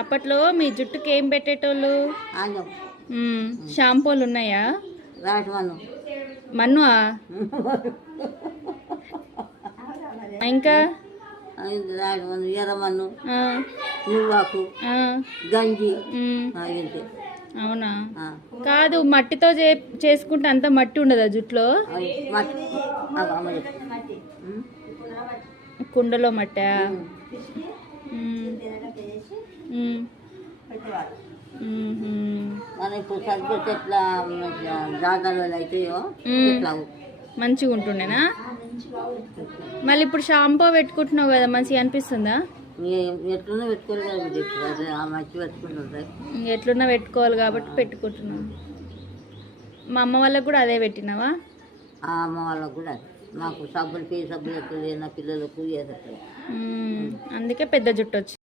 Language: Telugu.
అప్పట్లో మీ జుట్టుకి ఏం పెట్టేటోళ్ళు? షాంపూలు ఉన్నాయా? మన్ను ఇంకా ఎర్రమన్ను, నువ్వాకు, గంజి. అవునా? కాదు, మట్టితో చేసుకుంటే అంత మట్టి ఉండదా జుట్లో? కుండలో మట్టా? ఇప్పుడు సరిగ్గా ఎట్లా జాతరలో అయితాయో మంచిగా ఉంటుండేనా? మళ్ళీ ఇప్పుడు షాంపూ పెట్టుకుంటున్నావు కదా, మంచిగా అనిపిస్తుందా? ఎట్లున్నా పెట్టుకోవాలి ఎట్లున్నా పెట్టుకోవాలి కాబట్టి పెట్టుకుంటున్నావు. మా అమ్మ వాళ్ళకి కూడా అదే పెట్టినావా? అమ్మ వాళ్ళకు కూడా మాకు సబ్బులు సబ్బులు ఎట్లా నా పిల్లలకు అందుకే పెద్ద జుట్టు వచ్చింది.